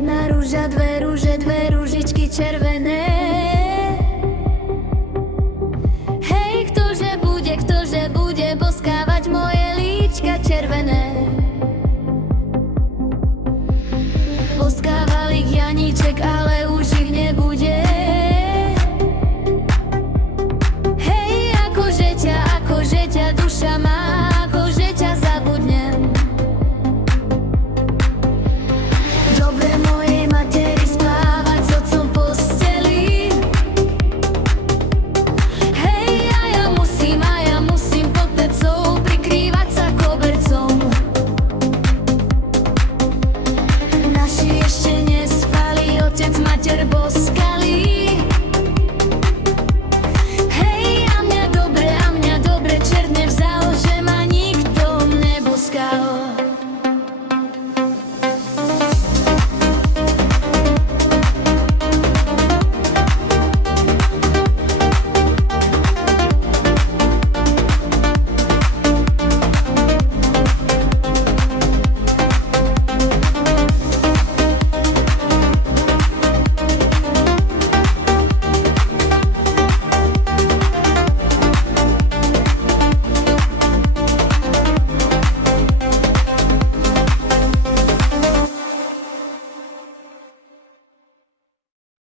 Jedna rúža, dve rúže, dve rúžičky červené. Hej, ktože bude boskávať moje líčka červené. Boskával ich Janíček, ale